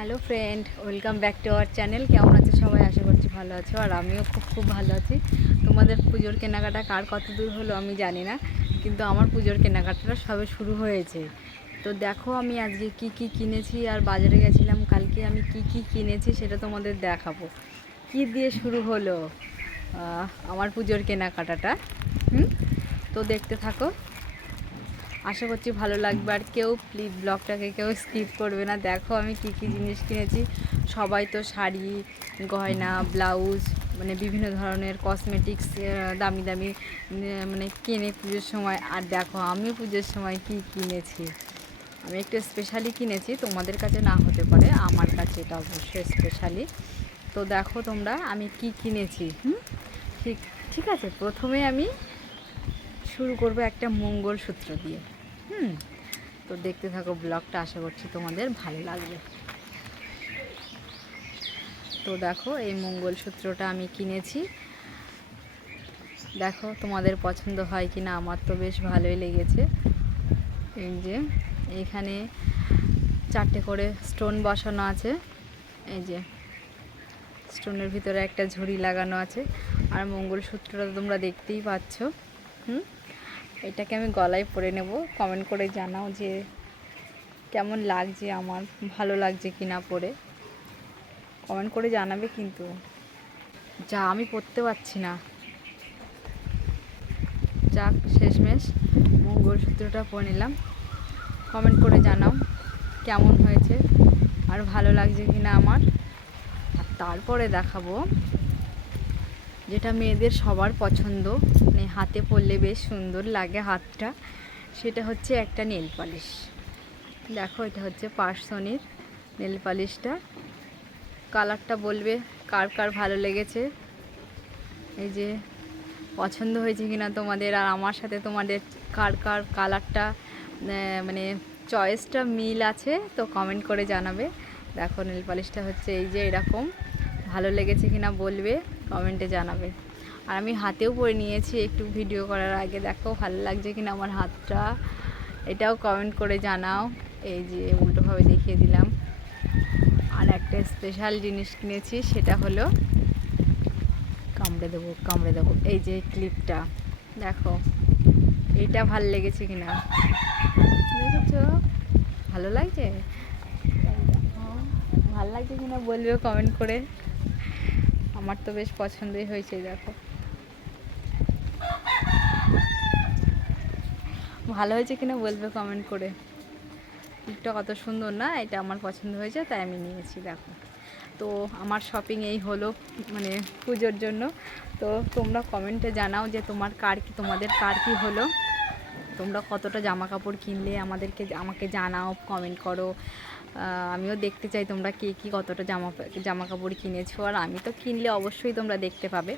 Hello friend, welcome back to our channel. কেমন আছে সবাই? আশা করছি ভালো আছো, আর আমিও খুব খুব ভালো আছি। তোমাদের পুজোর কেনাকাটা কার কত দূর হলো আমি জানি না, কিন্তু আমার পুজোর কেনাকাটাটা সবে শুরু হয়েছে। তো দেখো আমি আজকে কি কি কিনেছি আর বাজারে গেছিলাম, কালকে আমি কি কি কিনেছি সেটা তোমাদের দেখাবো। কি দিয়ে শুরু হলো আমার পুজোর কেনাকাটাটা? হুম? তো দেখতে থাকো। আশা করছি ভালো লাগবে। আর কেউ প্লিজ ব্লগটাকে কেউ স্কিপ করবে না। দেখো আমি কি কি জিনিস কিনেছি। সবাই তো শাড়ি, গয়না ব্লাউজ মানে বিভিন্ন ধরনের কসমেটিক্স দামি দামি মানে কিনে পুজোর সময়। আর দেখো আমি পুজোর সময় কি কিনেছি? আমি একটু স্পেশালি কিনেছি, তোমাদের কাছে না হতে পারে, আমার কাছে এটা অবশ্যই স্পেশালি তো দেখো তোমরা, আমি কি কিনেছি? হুম? ঠিক ঠিক আছে, প্রথমে আমি শুরু করব একটা মঙ্গলসূত্র দিয়ে। হুম? তো দেখতে থাকো ব্লগটা, আশা করছি তোমাদের ভালো লাগবে। তো দেখো, এই মঙ্গলসূত্রটা আমি কিনেছি। দেখো, তোমাদের পছন্দ হয় কি না আমার তো বেশ ভালোই লেগেছে। এই যে, এখানে চারটে করে স্টোন বসানো আছে। এই যে, স্টোনের ভিতরে একটা ঝুড়ি লাগানো আছে। আর মঙ্গলসূত্রটা তোমরা দেখতেই পাচ্ছ। হুম? এটাকে আমি গলায় পরে নেব। কমেন্ট করে জানাও যে কেমন লাগছে আমার, ভালো লাগছে কি না পরে। কমেন্ট করে জানাবে কিন্তু। যা আমি পরতে পারছি না। যাক, শেষমেশ মঙ্গলসূত্রটা পরে নিলাম। কমেন্ট করে জানাও কেমন হয়েছে, আর ভালো লাগছে কি না আমার। আর তারপরে দেখাবো। যেটা মেয়েদের সবার পছন্দ। মানে হাতে পরলে বেশ সুন্দর লাগে হাতটা। সেটা হচ্ছে একটা নেল পালিশ। দেখো, এটা হচ্ছে পার্সনির নেল পালিশটা। কালারটা বলবে কার কার ভালো লেগেছে। এই যে পছন্দ হয়েছে কিনা তোমাদের আর আমার সাথে তোমাদের কার কার কালারটা মানে চয়েসটা মিল আছে তো কমেন্ট করে জানাবে। দেখো, নেল পালিশটা হচ্ছে এই যে এরকম। ভালো লেগেছে কিনা বলবে। কমেন্টে জানাবে। আর আমি হাতেও পরে নিয়েছি, একটু ভিডিও করার আগে। দেখো, ভালো লাগছে কিনা আমার হাতটা। এটাও কমেন্ট করে জানাও। এই যে উল্টোভাবে দেখিয়ে দিলাম। আর একটা স্পেশাল জিনিস কিনেছি, সেটা হলো কামড়ে দেবো কামড়ে দেবো। এই যে ক্লিপটা দেখো, এটা ভালো লেগেছে কিনা? দেখেছ? ভালো লাগছে? ভালো লাগছে কিনা বলবে কমেন্ট করে। আমার তো বেশ পছন্দই হয়েছে দেখো। ভালো হয়েছে কিনা বলবে কমেন্ট করে। ক্লিপটা কত সুন্দর না, এটা আমার পছন্দ হয়েছে, তাই আমি নিয়েছি, দেখো। তো আমার শপিং এই হলো মানে পুজোর জন্য। তো তোমরা কমেন্টে জানাও যে তোমার কার কি, তোমাদের কার কি হলো। তোমরা কতটা জামা কাপড় কিনলে আমাদেরকে আমাকে জানাও কমেন্ট করো। আমিও দেখতে চাই তোমরা কে কী কতটা জামা জামা কাপড় কিনেছো। আর আমি তো কিনলে অবশ্যই তোমরা দেখতে পাবে।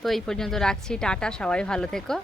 তো এই পর্যন্ত রাখছি, টাটা, সবাই ভালো থেকো।